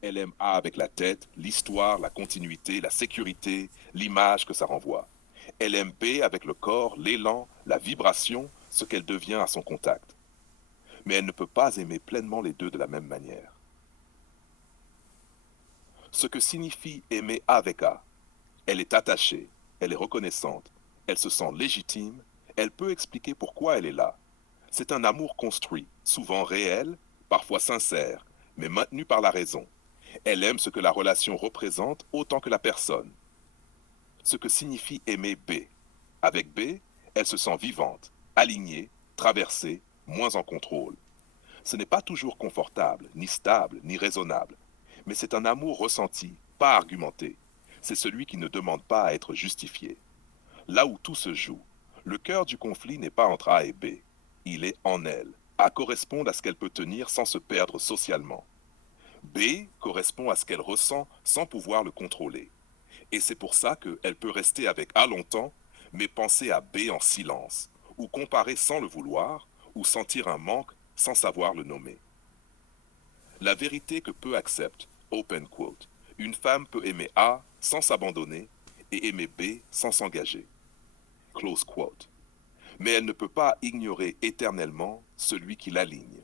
Elle aime A avec la tête, l'histoire, la continuité, la sécurité, l'image que ça renvoie. Elle aime B avec le corps, l'élan, la vibration, ce qu'elle devient à son contact. Mais elle ne peut pas aimer pleinement les deux de la même manière. Ce que signifie aimer A avec A. Elle est attachée, elle est reconnaissante, elle se sent légitime, elle peut expliquer pourquoi elle est là. C'est un amour construit, souvent réel, parfois sincère, mais maintenu par la raison. Elle aime ce que la relation représente autant que la personne. Ce que signifie aimer B. Avec B, elle se sent vivante, alignée, traversée, moins en contrôle. Ce n'est pas toujours confortable, ni stable, ni raisonnable, mais c'est un amour ressenti, pas argumenté. C'est celui qui ne demande pas à être justifié. Là où tout se joue, le cœur du conflit n'est pas entre A et B, il est en elle. A correspond à ce qu'elle peut tenir sans se perdre socialement. B correspond à ce qu'elle ressent sans pouvoir le contrôler. Et c'est pour ça qu'elle peut rester avec A longtemps, mais penser à B en silence, ou comparer sans le vouloir, ou sentir un manque sans savoir le nommer. La vérité que peu acceptent, open quote, une femme peut aimer A sans s'abandonner et aimer B sans s'engager, close quote. Mais elle ne peut pas ignorer éternellement celui qui l'aligne.